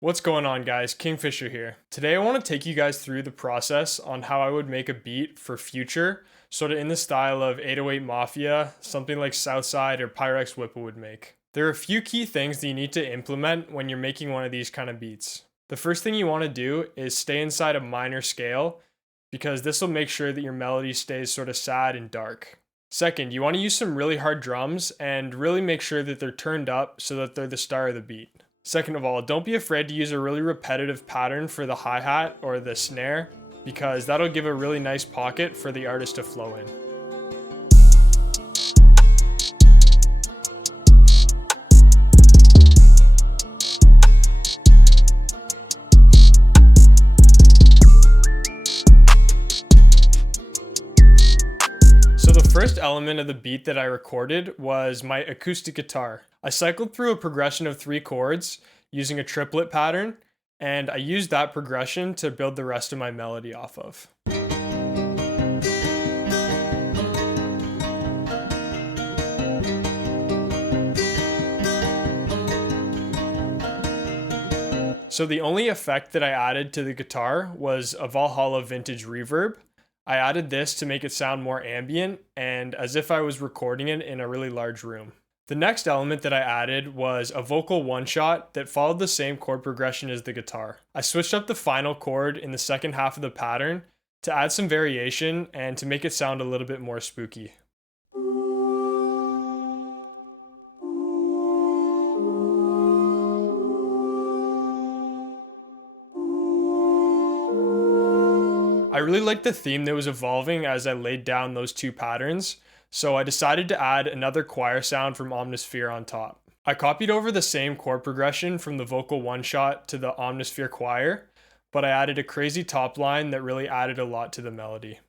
What's going on, guys? Kingfisher here. Today I want to take you guys through the process on how I would make a beat for Future, sort of in the style of 808 Mafia, something like Southside or Pyrex Whippa would make. There are a few key things that you need to implement when you're making one of these kind of beats. The first thing you want to do is stay inside a minor scale, because this will make sure that your melody stays sort of sad and dark. Second, you want to use some really hard drums and really make sure that they're turned up so that they're the star of the beat. Second of all, don't be afraid to use a really repetitive pattern for the hi-hat or the snare, because that'll give a really nice pocket for the artist to flow in. So the first element of the beat that I recorded was my acoustic guitar. I cycled through a progression of 3 chords using a triplet pattern, and I used that progression to build the rest of my melody off of. So the only effect that I added to the guitar was a Valhalla vintage reverb. I added this to make it sound more ambient and as if I was recording it in a really large room. The next element that I added was a vocal one-shot that followed the same chord progression as the guitar. I switched up the final chord in the second half of the pattern to add some variation and to make it sound a little bit more spooky. I really liked the theme that was evolving as I laid down those 2 patterns, so I decided to add another choir sound from Omnisphere on top. I copied over the same chord progression from the vocal one-shot to the Omnisphere choir, but I added a crazy top line that really added a lot to the melody.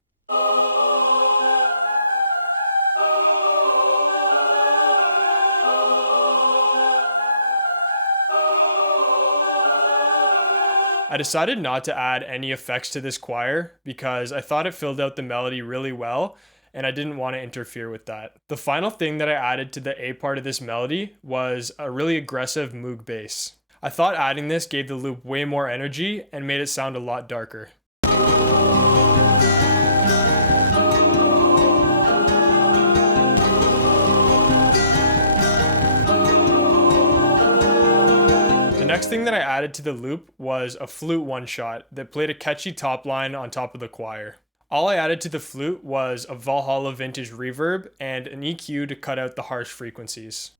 I decided not to add any effects to this choir because I thought it filled out the melody really well and I didn't want to interfere with that. The final thing that I added to the A part of this melody was a really aggressive Moog bass. I thought adding this gave the loop way more energy and made it sound a lot darker. The next thing that I added to the loop was a flute one-shot that played a catchy top line on top of the choir. All I added to the flute was a Valhalla vintage reverb and an EQ to cut out the harsh frequencies.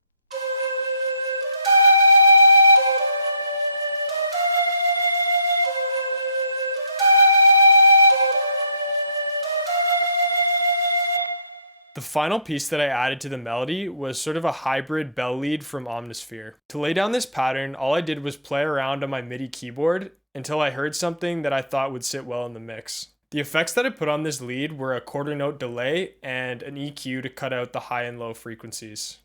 The final piece that I added to the melody was sort of a hybrid bell lead from Omnisphere. To lay down this pattern, all I did was play around on my MIDI keyboard until I heard something that I thought would sit well in the mix. The effects that I put on this lead were a quarter note delay and an EQ to cut out the high and low frequencies.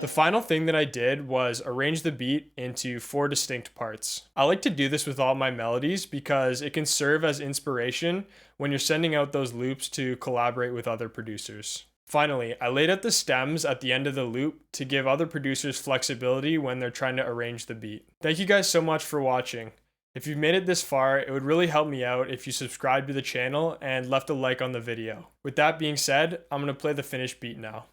The final thing that I did was arrange the beat into 4 distinct parts. I like to do this with all my melodies because it can serve as inspiration when you're sending out those loops to collaborate with other producers. Finally, I laid out the stems at the end of the loop to give other producers flexibility when they're trying to arrange the beat. Thank you guys so much for watching. If you've made it this far, it would really help me out if you subscribed to the channel and left a like on the video. With that being said, I'm going to play the finished beat now.